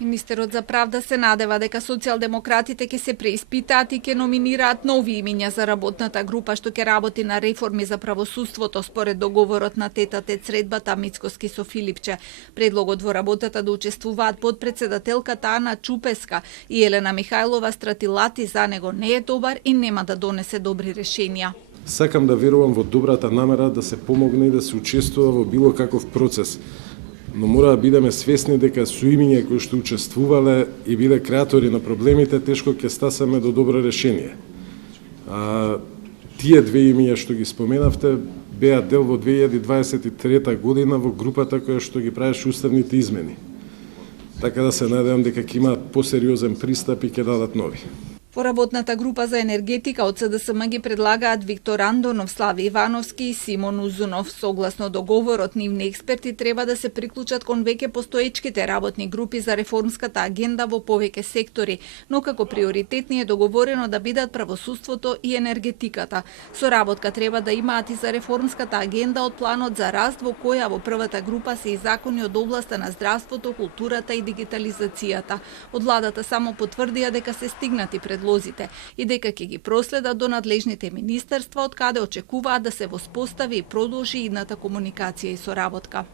Министерот за правда се надева дека социјалдемократите ќе се преиспитаат и ќе номинираат нови имиња за работната група што ќе работи на реформи за правосудството според договорот на тетате средбата Мицкоски со Филипче. Предлогот во работата да учествуваат подпредседателката Ана Чупеска и Елена Михајлова Стратилати за него не е добар и нема да донесе добри решенија. Сакам да верувам во добрата намера да се помогне и да се учествува во било каков процес. Но мора да бидеме свесни дека со имиња кои што учествувале и биле креатори на проблемите, тешко ќе стасаме до добро решение. Тие две имиња што ги споменавте беа дел во 2023 година во групата која што ги правеше уставните измени. Така да се надевам дека ќе имаат посериозен пристап и ќе дадат нови. Во работната група за енергетика од СДСМ ги предлагаат Виктор Андонов, Слави Ивановски и Симон Узунов. Согласно договорот, нивни експерти треба да се приклучат кон веќе постоечките работни групи за реформската агенда во повеќе сектори, но како приоритетни е договорено да бидат правосудството и енергетиката. Соработка треба да имаат и за реформската агенда од планот за раст во која во првата група се и закони од областа на здравството, културата и дигитализацијата. Од владата само потврдија дека се стигнати предлозите и дека ќе ги проследат до надлежните министерства од каде очекуваат да се воспостави и продолжи идната комуникација и соработка.